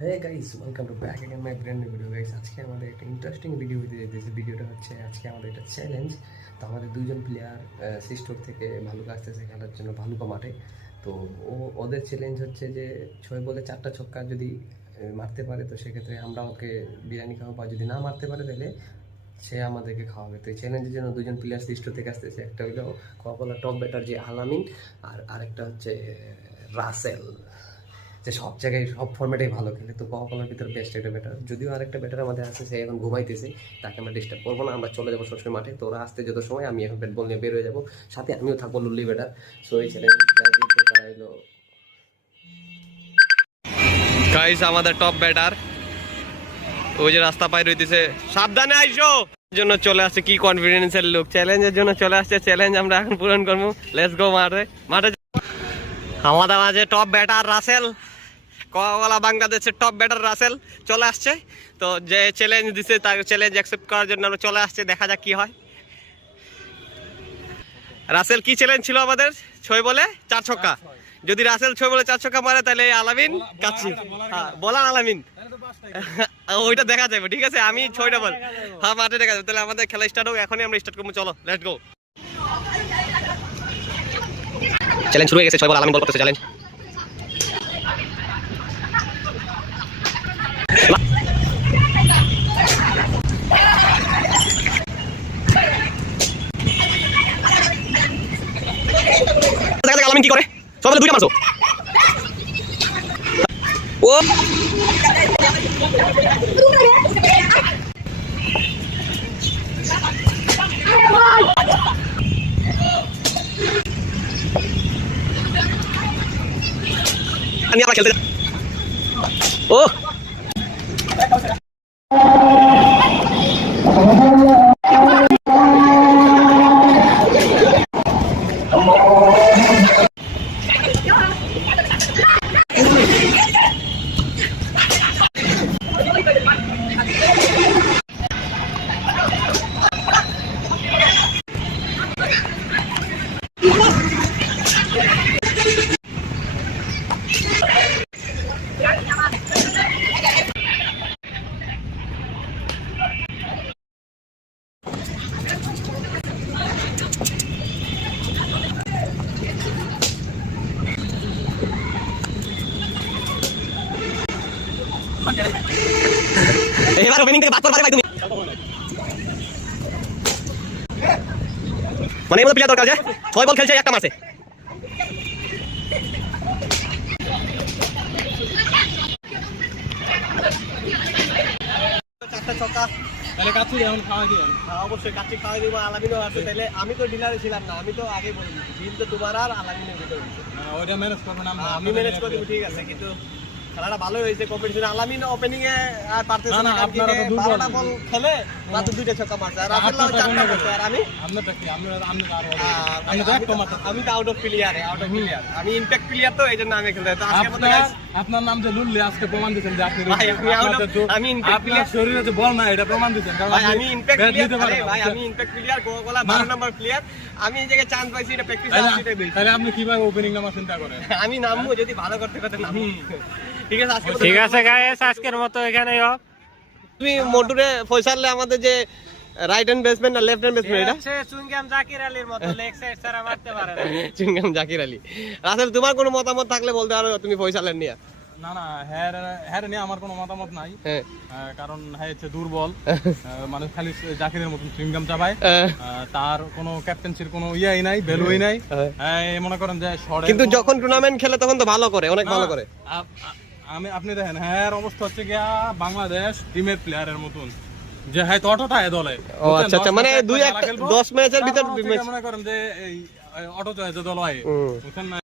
Hey guys, welcome to back again my brand new video guys. আজকে আমাদের একটা interesting video হতে যাচ্ছে। ভিডিওটা হচ্ছে আজকে আমাদের একটা চ্যালেঞ্জ। তো আমাদের দুইজন প্লেয়ার সিস্টোর থেকে ভালুকা আসতেছে খেলার জন্য ভালুকা মাঠে। তো ওদের চ্যালেঞ্জ হচ্ছে যে 6 বলে 4টা ছক্কা যদি মারতে পারে তো সেক্ষেত্রে আমরা ওকে বিরিয়ানি খাওয়াবো, আর যদি না মারতে পারে তাহলে সে আমাদেরকে খাওয়াবে। তো এই চ্যালেঞ্জের জন্য দুজন প্লেয়ার সিস্টোর থেকে আসতেছে। একটা হলো কোকাকোলা টপ ব্যাটার যে আলামিন, আর আরেকটা হচ্ছে রাসেল, যে সব জায়গায় সব ফর্মেটেই ভালো খেলে। তো কোকাকোলার ভিতরে বেস্ট একটা ব্যাটার, যদিও আরেকটা ব্যাটার আমাদের আছে, সে এখন ঘুমাইতেছে, তাকে আমরা ডিস্টার্ব করবো না, আমরা চলে যাবো সবসময় মাঠে। তো ওরা আসতে যত সময় আমি এখন ব্যাট বল নিয়ে বের হয়ে যাবো, সাথে আমিও থাকবো লুল্লি ব্যাটার। সো এই চ্যালেঞ্জ তারা হলো গাইস আমাদের টপ ব্যাটার, ওই যে রাস্তা পাই রইতেছে, সাবধানে আইসো জন্য চলে আসছে। কি কনফিডেন্সের লোক, চ্যালেঞ্জের জন্য চলে আসছে। চ্যালেঞ্জ আমরা এখন পূরণ করবো। লেটস গো মাঠে। আমাদের মাঝে টপ ব্যাটার রাসেল, কোকাকোলা বাংলাদেশের টপ ব্যাটার রাসেল চলে আসছে। তো যে চ্যালেঞ্জ দিছে তার চ্যালেঞ্জ অ্যাকসেপ্ট করার জন্য আমরা চলে আসছে, দেখা যাক কি হয়। রাসেল কি চ্যালেঞ্জ ছিল আমাদের? 6 বলে 4 ছক্কা। যদি রাসেল 6 বলে 4 ছক্কা মারে তাহলে আলামিন কাচ্ছি, হ্যাঁ বলান আলামিন ওইটা দেখা যাবে। ঠিক আছে, আমি 6টা বল হ্যাঁ মাঠে দেখা যাবে। তাহলে আমাদের খেলা স্টার্ট হোক, এখনই আমরা স্টার্ট করবো। চলো লেটস গো। চ্যালেঞ্জ শুরু হয়ে গেছে। 6 বল আলামিন বল করতেছে। চ্যালেঞ্জ আলামিন কি করে? সব বলে 2টা মারছো। ও আমি আবার খেলতে ও এবার ওপেনিং থেকে বাদ করতে পারবে তুমি, মানে এমন প্লেয়ার দরকার যে 6 বল খেলছে একটা মারছে। চারটা ছক্কা তাহলে কাচ্চি এখন খাওয়াই দিবেন। হ্যাঁ অবশ্যই কাচ্চি খাওয়াই দিব। আলামিনও আছে। তাহলে আমি তো ডিলারে ছিলাম না, আমি তো আগে বলে দিচ্ছি ডিল তো তোমার আর আলামিনের ভিতরে হয়েছে। ওইটা ম্যানেজ করবেন, আমি ম্যানেজ করে দিব। ঠিক আছে, কিন্তু খেলাটা ভালোই হয়েছে। কম্পিটিশন আলামিন ওপেনিং এ আর পারতেছে না, আপনারা তো 12টা বল খেলে মাত্র 2টা ছক্কা মারছে, আর রাফেল্লাও 4টা মারছে। আর আমি আপনারটা কি আমি তো একটা মারতে, আমি তো আউট অফ প্লেয়ার। আমি ইমপ্যাক্ট প্লেয়ার, তো এইজন্য আমি খেলতে। তো আজকে মত আপনার নাম যে লুল্লি, আজকে প্রমাণ দিবেন যে আপনি আমি ইমপ্যাক্ট প্লেয়ার। শরীরে যে বল না এটা প্রমাণ দিবেন, কারণ আমি ইমপ্যাক্ট প্লেয়ার। ভাই আমি impact player, Coca Cola 12 number player. আমি এই জায়গায় চান্স পাইছি, এটা প্র্যাকটিস আসছে বেশি। তাহলে আপনি কিভাবে ওপেনিং নামা চিন্তা করেন? আমি নামবো যদি ভালো করতে নামবো। ঠিক আছে গাইস, আজকের মতো এখানেই অফ। তুমি মোটরে ফয়সালে আমাদের যে রাইট হ্যান্ড ব্যাটসম্যান না লেফট হ্যান্ড ব্যাটসম্যান, এটা চুইংগাম জাকির আলীর মতো লেগ সাইড ছাড়া মারতে পারে না। চুইংগাম জাকির আলী। রাসেল তোমার কোনো মতামত থাকলে বলতে পারো, তুমি ফয়সালের নিয়ে। না না, হ্যাঁ নিয়ে আমার কোনো মতামত নাই, কারণ হ্যাঁ হচ্ছে দুর্বল মানুষ, খালি জাকিরের মতন চুইংগাম চাবায়, তার কোনো ক্যাপ্টেন্সির কোনো ইয়াই নাই, ভ্যালুই নাই। মনে করেন যে কিন্তু যখন টুর্নামেন্ট খেলে তখন তো ভালো করে, অনেক ভালো করে। আপনি দেখেন হ্যাঁ অবস্থা হচ্ছে গিয়া বাংলাদেশ টিমের প্লেয়ারের মতন, যে হ্যাঁ অটোটা দলে। ও আচ্ছা আচ্ছা, মানে 10 ম্যাচের ভিতর মনে করেন যে এই অটো চয়েছে দল হয়, বুঝছেন না?